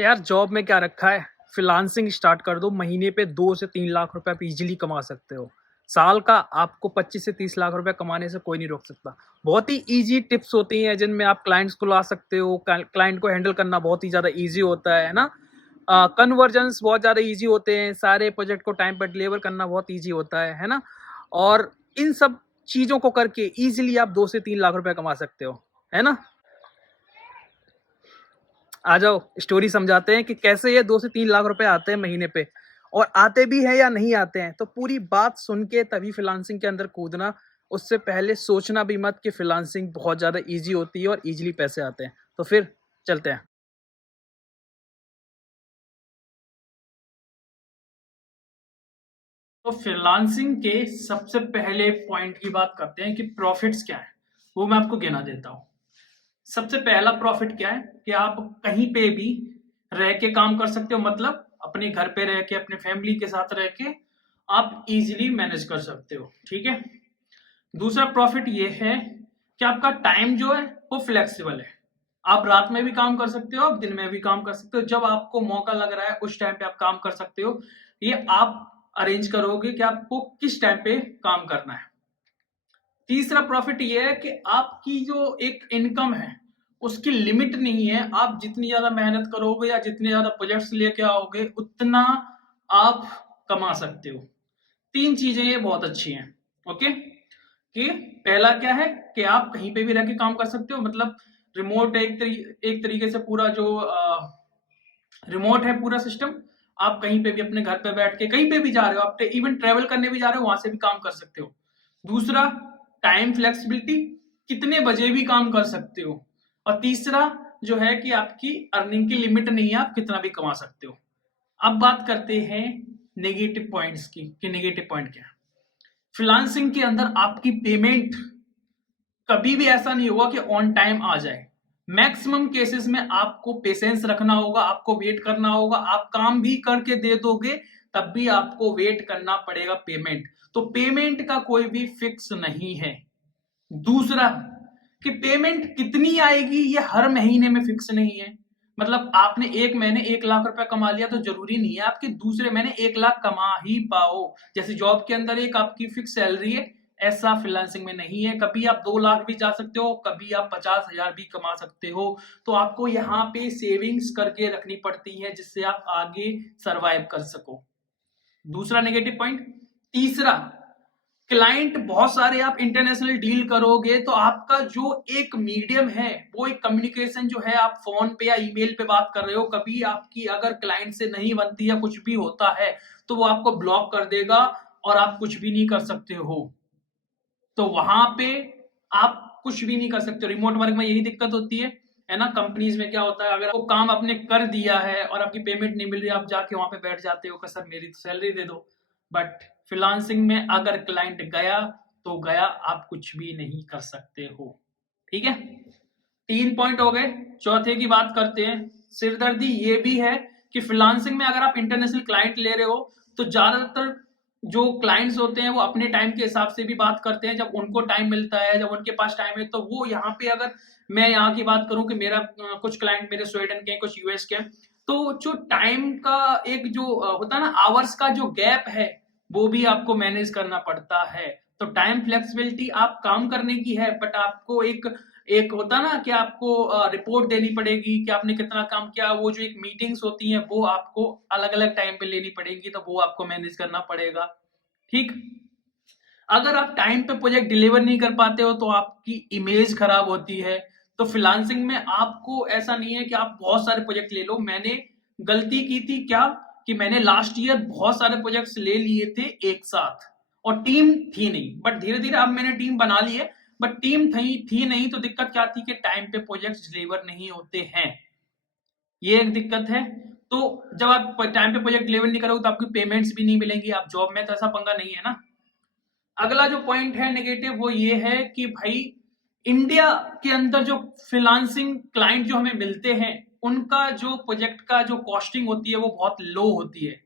यार जॉब में क्या रखा है। फ्रीलांसिंग स्टार्ट कर दो, महीने पे 2 से 3 लाख रुपए आप इजीली कमा सकते हो। साल का आपको 25 से 30 लाख रुपए कमाने से कोई नहीं रोक सकता। बहुत ही इजी टिप्स होती हैं जिनमें आप क्लाइंट्स को ला सकते हो। क्लाइंट को हैंडल करना बहुत ही ज़्यादा इजी होता है ना। कन्वर्जन्स बहुत ज़्यादा इजी होते हैं। सारे प्रोजेक्ट को टाइम पर डिलीवर करना बहुत इजी होता है ना। और इन सब चीज़ों को करके इजीली आप 2 से 3 लाख रुपए कमा सकते हो, है ना। आ जाओ स्टोरी समझाते हैं कि कैसे ये 2 से 3 लाख रुपए आते हैं महीने पे। और आते भी हैं या नहीं आते हैं, तो पूरी बात सुन के तभी फ्रीलांसिंग के अंदर कूदना। उससे पहले सोचना भी मत कि फ्रीलांसिंग बहुत ज़्यादा इजी होती है और इजीली पैसे आते हैं। तो फिर चलते हैं। तो फ्रीलांसिंग के सबसे पहले पॉइंट की बात करते हैं कि प्रॉफिट्स क्या है, वो मैं आपको गिना देता हूँ। सबसे पहला प्रॉफिट क्या है कि आप कहीं पे भी रह के काम कर सकते हो। मतलब अपने घर पे रह के, अपने फैमिली के साथ रह के आप इजीली मैनेज कर सकते हो। ठीक है। दूसरा प्रॉफिट ये है कि आपका टाइम जो है वो फ्लेक्सिबल है। आप रात में भी काम कर सकते हो, आप दिन में भी काम कर सकते हो। जब आपको मौका लग रहा है उस टाइम पे आप काम कर सकते हो। ये आप अरेंज करोगे कि आपको किस टाइम पे काम करना है। तीसरा प्रॉफिट ये है कि आपकी जो एक इनकम है उसकी लिमिट नहीं है। आप जितनी ज्यादा मेहनत करोगे या जितने ज्यादा प्रोजेक्ट्स लेके आओगे उतना आप कमा सकते हो। तीन चीजें ये बहुत अच्छी हैं। ओके। कि पहला क्या है कि आप कहीं पे भी रह के काम कर सकते हो। मतलब रिमोट एक तरीके से पूरा जो रिमोट है पूरा सिस्टम। आप कहीं पे भी अपने घर पे बैठ के कहीं पे भी जा रहे हो, आप इवन ट्रेवल करने भी जा रहे हो, वहां से भी काम कर सकते हो। दूसरा, टाइम फ्लेक्सिबिलिटी, कितने बजे भी काम कर सकते हो। और तीसरा जो है कि आपकी अर्निंग की लिमिट नहीं है, आप कितना भी कमा सकते हो। अब बात करते हैं नेगेटिव पॉइंट्स की कि नेगेटिव पॉइंट क्या है। फ्रीलांसिंग के अंदर आपकी पेमेंट कभी भी ऐसा नहीं होगा कि ऑन टाइम आ जाए। मैक्सिमम केसेस में आपको पेशेंस रखना होगा, आपको वेट करना होगा। आप काम भी करके दे दोगे तब भी आपको वेट करना पड़ेगा पेमेंट। तो पेमेंट का कोई भी फिक्स नहीं है। दूसरा कि पेमेंट कितनी आएगी ये हर महीने में फिक्स नहीं है। मतलब आपने एक महीने 1 लाख रुपए कमा लिया तो जरूरी नहीं है आपके दूसरे महीने 1 लाख कमा ही पाओ। जैसे जॉब के अंदर एक आपकी फिक्स सैलरी है, ऐसा फ्रीलांसिंग में नहीं है। कभी आप 2 लाख भी जा सकते हो, कभी आप 50,000 भी कमा सकते हो। तो आपको यहाँ पे सेविंग्स करके रखनी पड़ती है जिससे आप आगे सरवाइव कर सको। दूसरा नेगेटिव पॉइंट। तीसरा, क्लाइंट बहुत सारे आप इंटरनेशनल डील करोगे तो आपका जो एक मीडियम है वो एक कम्युनिकेशन जो है, आप फोन पे या ईमेल पे बात कर रहे हो, कभी आपकी अगर क्लाइंट से नहीं बनती या कुछ भी होता है तो वो आपको ब्लॉक कर देगा और आप कुछ भी नहीं कर सकते हो। तो वहां पे आप कुछ भी नहीं कर सकते। रिमोट वर्क में यही दिक्कत होती है ना। कंपनीज में क्या होता है, अगर वो काम आपने कर दिया है और आपकी पेमेंट नहीं मिल रही, आप जाके वहां पे बैठ जाते हो कि सर मेरी तो सैलरी दे दो। बट फ्रीलांसिंग में अगर क्लाइंट गया तो गया, आप कुछ भी नहीं कर सकते हो। ठीक है। 3 पॉइंट हो गए। चौथे की बात करते हैं। सिरदर्दी ये भी है कि फ्रीलांसिंग में अगर आप इंटरनेशनल क्लाइंट ले रहे हो तो ज्यादातर जो क्लाइंट्स होते हैं वो अपने टाइम के हिसाब से भी बात करते हैं। जब उनको टाइम मिलता है, जब उनके पास टाइम है, तो वो यहाँ पे, अगर मैं यहाँ की बात करूं कि मेरा कुछ क्लाइंट मेरे स्वीडन के हैं, कुछ यूएस के हैं, तो जो टाइम का एक जो होता है ना, आवर्स का जो गैप है वो भी आपको मैनेज करना पड़ता है। तो टाइम फ्लेक्सिबिलिटी आप काम करने की है, बट आपको एक एक होता ना कि आपको रिपोर्ट देनी पड़ेगी कि आपने कितना काम किया। वो जो एक मीटिंग्स होती हैं वो आपको अलग अलग टाइम पे लेनी पड़ेगी, तो वो आपको मैनेज करना पड़ेगा। ठीक। अगर आप टाइम पे प्रोजेक्ट डिलीवर नहीं कर पाते हो तो आपकी इमेज खराब होती है। तो फ्रीलांसिंग में आपको ऐसा नहीं है कि आप बहुत सारे प्रोजेक्ट ले लो। मैंने गलती की थी क्या कि मैंने लास्ट ईयर बहुत सारे प्रोजेक्ट्स ले लिए थे एक साथ और टीम थी नहीं। बट धीरे धीरे अब मैंने टीम बना ली है, बट टीम थी नहीं। तो दिक्कत क्या थी कि टाइम पे प्रोजेक्ट्स डिलीवर नहीं होते हैं, ये एक दिक्कत है। तो जब आप टाइम पे प्रोजेक्ट डिलीवर नहीं करोगे तो आपकी पेमेंट्स भी नहीं मिलेंगी। आप जॉब में तो ऐसा पंगा नहीं है ना। अगला जो पॉइंट है नेगेटिव वो ये है कि भाई इंडिया के अंदर जो फ्रीलांसिंग क्लाइंट जो हमें मिलते हैं उनका जो प्रोजेक्ट का जो कॉस्टिंग होती है वो बहुत लो होती है।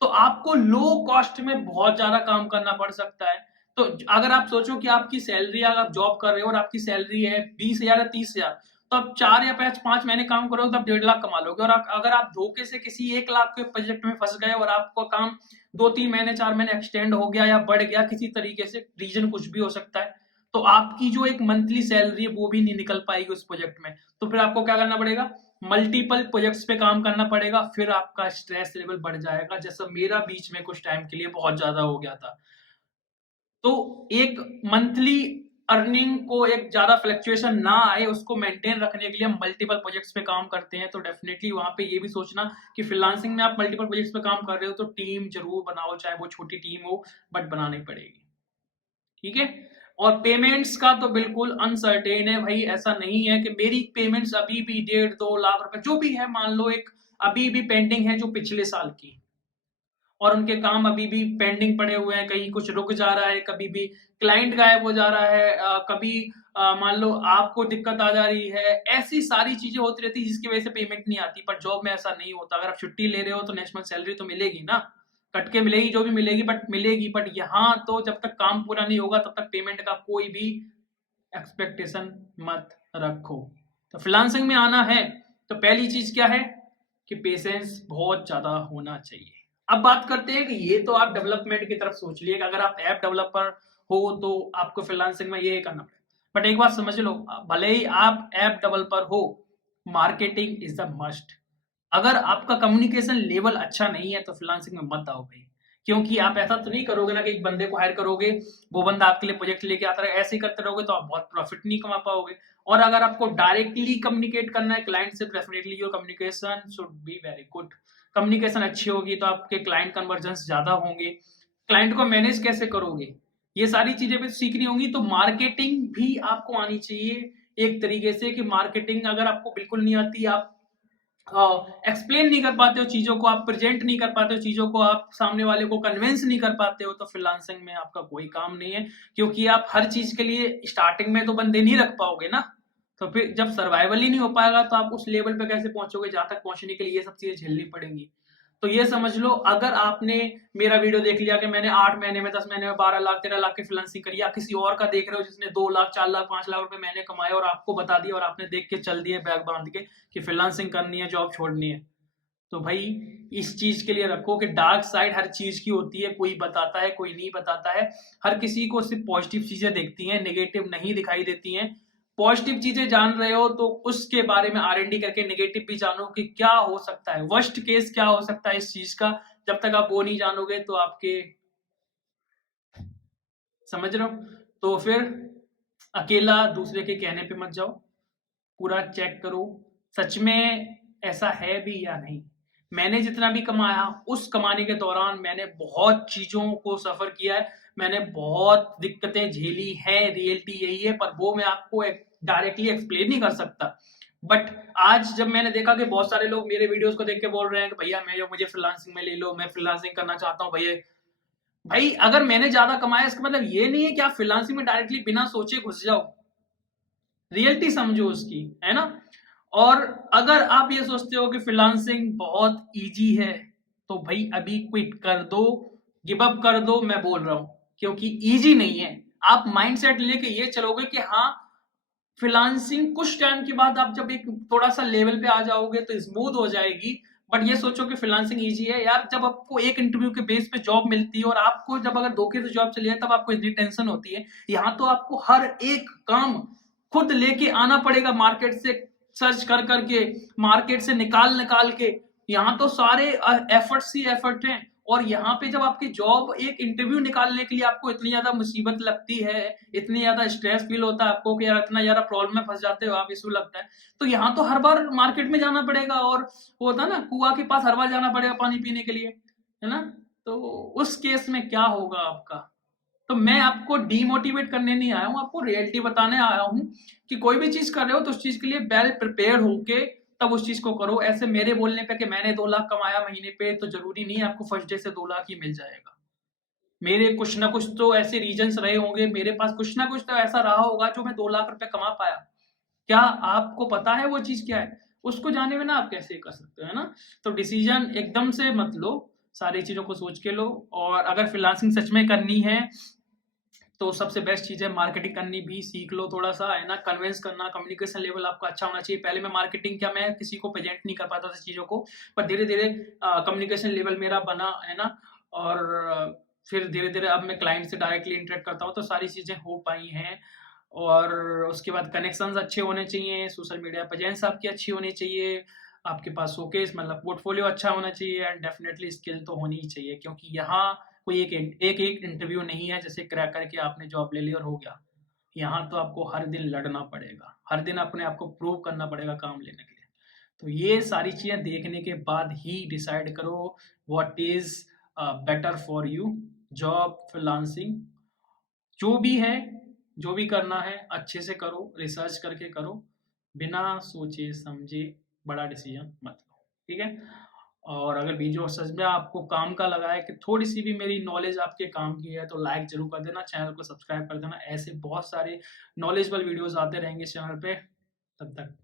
तो आपको लो कॉस्ट में बहुत ज्यादा काम करना पड़ सकता है। तो अगर आप सोचो कि आपकी सैलरी, अगर आप जॉब कर रहे हो और आपकी सैलरी है 20,000 या 30,000, तो आप 4 या 5 महीने काम करोगे तो आप 1.5 लाख कमा लोगे। और अगर आप धोखे से किसी 1 लाख के प्रोजेक्ट में फंस गए और आपका काम 2-3 महीने 4 महीने एक्सटेंड हो गया या बढ़ गया किसी तरीके से, रीजन कुछ भी हो सकता है, तो आपकी जो एक मंथली सैलरी है वो भी नहीं निकल पाएगी उस प्रोजेक्ट में। तो फिर आपको क्या करना पड़ेगा, मल्टीपल प्रोजेक्ट्स पे काम करना पड़ेगा, फिर आपका स्ट्रेस लेवल बढ़ जाएगा, जैसा मेरा बीच में कुछ टाइम के लिए बहुत ज्यादा हो गया था। तो एक मंथली अर्निंग को एक ज्यादा फ्लक्चुएशन ना आए, उसको मेंटेन रखने के लिए हम मल्टीपल प्रोजेक्ट्स पे काम करते हैं। तो डेफिनेटली वहां पे ये भी सोचना कि फ्रीलांसिंग में आप मल्टीपल प्रोजेक्ट्स पे काम कर रहे हो तो टीम जरूर बनाओ, चाहे वो छोटी टीम हो, बट बनानी पड़ेगी। ठीक है। और पेमेंट्स का तो बिल्कुल अनसर्टेन है भाई, ऐसा नहीं है कि मेरी पेमेंट्स अभी भी 1.5-2 लाख रुपए जो भी है, मान लो एक अभी भी पेंडिंग है जो पिछले साल की, और उनके काम अभी भी पेंडिंग पड़े हुए हैं, कहीं कुछ रुक जा रहा है, कभी भी क्लाइंट गायब हो जा रहा है, कभी मान लो आपको दिक्कत आ जा रही है, ऐसी सारी चीजें होती रहती है जिसकी वजह से पेमेंट नहीं आती। पर जॉब में ऐसा नहीं होता, अगर आप छुट्टी ले रहे हो तो नेक्स्ट मंथ सैलरी तो मिलेगी ना, कट के मिलेगी जो भी मिलेगी, बट मिलेगी। बट यहाँ तो जब तक काम पूरा नहीं होगा तब तक पेमेंट का कोई भी एक्सपेक्टेशन मत रखो। तो फ्रीलांसिंग में आना है तो पहली चीज क्या है कि पेशेंस बहुत ज्यादा होना चाहिए। अब बात करते हैं कि ये तो आप डेवलपमेंट की तरफ सोच लिए कि अगर आप ऐप डेवलपर हो तो आपको फ्रीलांसिंग में ये करना पड़ेगा। बट एक बात समझ लो, भले ही आप ऐप डेवलपर हो, मार्केटिंग इज द मस्ट। अगर आपका कम्युनिकेशन लेवल अच्छा नहीं है तो फ्रीलांसिंग में मत आओ भाई, क्योंकि आप ऐसा तो नहीं करोगे ना कि एक बंदे को हायर करोगे, वो बंदा आपके लिए प्रोजेक्ट लेके आता रहे, ऐसे ही करते रहोगे तो आप बहुत प्रॉफिट नहीं कमा पाओगे। और अगर आपको डायरेक्टली कम्युनिकेट करना है क्लाइंट से, definitely your communication should be very good. Communication अच्छी होगी तो आपके क्लाइंट कन्वर्जन्स ज्यादा होंगे। क्लाइंट को मैनेज कैसे करोगे, ये सारी चीजें भी सीखनी होंगी। तो मार्केटिंग भी आपको आनी चाहिए एक तरीके से, कि मार्केटिंग अगर आपको बिल्कुल नहीं आती, आप एक्सप्लेन नहीं कर पाते हो चीजों को, आप प्रेजेंट नहीं कर पाते हो चीजों को, आप सामने वाले को कन्विंस नहीं कर पाते हो, तो फ्रीलांसिंग में आपका कोई काम नहीं है। क्योंकि आप हर चीज के लिए स्टार्टिंग में तो बंदे नहीं रख पाओगे ना, तो फिर जब सर्वाइवल ही नहीं हो पाएगा तो आप उस लेवल पे कैसे पहुंचोगे जहां तक पहुंचने के लिए ये सब चीजें झेलनी पड़ेंगी। तो ये समझ लो, अगर आपने मेरा वीडियो देख लिया कि मैंने 8 महीने में, 10 महीने में 12 लाख 13 लाख की फ्रीलांसिंग करी, या किसी और का देख रहे हो जिसने 2 लाख 4 लाख 5 लाख रुपए महीने कमाए और आपको बता दिया और आपने देख के चल दिए बैग बांध के कि फ्रीलांसिंग करनी है, जॉब छोड़नी है, तो भाई इस चीज के लिए रखो कि डार्क साइड हर चीज की होती है, कोई बताता है कोई नहीं बताता है। हर किसी को सिर्फ पॉजिटिव चीजें दिखती हैं, नेगेटिव नहीं दिखाई देती हैं। पॉजिटिव चीजें जान रहे हो तो उसके बारे में R&D करके नेगेटिव भी जानो कि क्या हो सकता है, वर्स्ट केस क्या हो सकता है इस चीज का। जब तक आप वो नहीं जानोगे तो आपके, समझ रहे हो, तो फिर अकेला दूसरे के कहने पे मत जाओ, पूरा चेक करो सच में ऐसा है भी या नहीं। मैंने जितना भी कमाया उस कमाने के दौरान मैंने बहुत चीजों को सफर किया है, मैंने बहुत दिक्कतें झेली हैं, रियलिटी यही है, पर वो मैं आपको डायरेक्टली एक्सप्लेन नहीं कर सकता। बट आज जब मैंने देखा कि बहुत सारे लोग मेरे वीडियोस को देख के बोल रहे हैं कि भैया मैं मुझे फ्रीलांसिंग में ले लो, मैं फ्रीलांसिंग करना चाहता हूँ भैया। भाई अगर मैंने ज्यादा कमाया इसका मतलब ये नहीं है कि आप फ्रीलांसिंग में डायरेक्टली बिना सोचे घुस जाओ, रियलिटी समझो उसकी, है ना। और अगर आप ये सोचते हो कि फ्रीलांसिंग बहुत इजी है तो भाई अभी क्विट कर दो, गिव अप कर दो, मैं बोल रहा हूं, क्योंकि इजी नहीं है। आप माइंडसेट लेके ये चलोगे कि हाँ फ्रीलांसिंग कुछ टाइम के बाद आप जब एक थोड़ा सा लेवल पे आ जाओगे तो स्मूथ हो जाएगी। बट ये सोचो कि फ्रीलांसिंग इजी है यार, जब आपको एक इंटरव्यू के बेस पे जॉब मिलती है और आपको जब अगर धोखे से जॉब चली है तब आपको इतनी टेंशन होती है। यहाँ तो आपको हर एक काम खुद लेके आना पड़ेगा, मार्केट से सर्च कर करके, मार्केट से निकाल निकाल के। यहाँ तो सारे एफर्ट्स ही एफर्ट हैं। और यहाँ पे जब आपकी जॉब एक इंटरव्यू निकालने के लिए आपको इतनी ज्यादा मुसीबत लगती है, इतनी ज्यादा स्ट्रेस फील होता है आपको कि यार इतना ज्यादा प्रॉब्लम में फंस जाते हो आप, इशू लगता है, तो यहाँ तो हर बार मार्केट में जाना पड़ेगा और वो होता है ना कुआं के पास हर बार जाना पड़ेगा पानी पीने के लिए, है ना। तो उस केस में क्या होगा आपका। तो मैं आपको डीमोटिवेट करने नहीं आया हूँ, आपको रियलिटी बताने आया हूँ कि कोई भी चीज कर रहे हो तो उस चीज के लिए वेल प्रिपेयर होके तब उस चीज को करो। ऐसे मेरे बोलने पे कि मैंने 2 लाख कमाया महीने पे तो जरूरी नहीं है आपको फर्स्ट डे से 2 लाख ही मिल जाएगा। मेरे कुछ ना कुछ तो ऐसे रीजंस रहे होंगे, मेरे पास कुछ ना कुछ तो ऐसा रहा होगा जो मैं 2 लाख रुपए कमा पाया। क्या आपको पता है वो चीज क्या है, उसको जाने में ना आप कैसे कर सकते हो, है ना। तो डिसीजन एकदम से मत लो, सारी चीजों को सोच के लो। और अगर फ्रीलांसिंग सच में करनी है तो सबसे बेस्ट चीज़ है मार्केटिंग करनी भी सीख लो थोड़ा सा, है ना। कन्विंस करना, कम्युनिकेशन लेवल आपका अच्छा होना चाहिए। पहले मैं मार्केटिंग क्या, मैं किसी को प्रेजेंट नहीं कर पाता था चीज़ों को, पर धीरे-धीरे कम्युनिकेशन लेवल मेरा बना, है ना। और फिर धीरे-धीरे अब मैं क्लाइंट से डायरेक्टली इंटरेक्ट करता हूँ, तो सारी चीज़ें हो पाई हैं। और उसके बाद कनेक्शंस अच्छे होने चाहिए, सोशल मीडिया प्रेजेंस आपकी अच्छी होनी चाहिए, आपके पास शोकेस मतलब पोर्टफोलियो अच्छा होना चाहिए, एंड डेफिनेटली स्किल तो होनी ही चाहिए, क्योंकि यहाँ कोई एक इंटरव्यू नहीं है जैसे क्रैक करके आपने जॉब ले ली और हो गया। यहाँ तो आपको हर दिन लड़ना पड़ेगा, हर दिन अपने आप को प्रूव करना पड़ेगा काम लेने के लिए। तो ये सारी चीज़ें देखने के बाद ही डिसाइड करो what is better for you, job, freelancing, जो भी है, जो भी करना है अच्छे से करो, रिसर्च करके करो, बिना सोचे समझे बड़ा डिसीजन मत लो, ठीक है। और अगर वीडियो सच में आपको काम का लगा है कि थोड़ी सी भी मेरी नॉलेज आपके काम की है, तो लाइक जरूर कर देना, चैनल को सब्सक्राइब कर देना। ऐसे बहुत सारे नॉलेजेबल वीडियोस आते रहेंगे इस चैनल पे। तब तक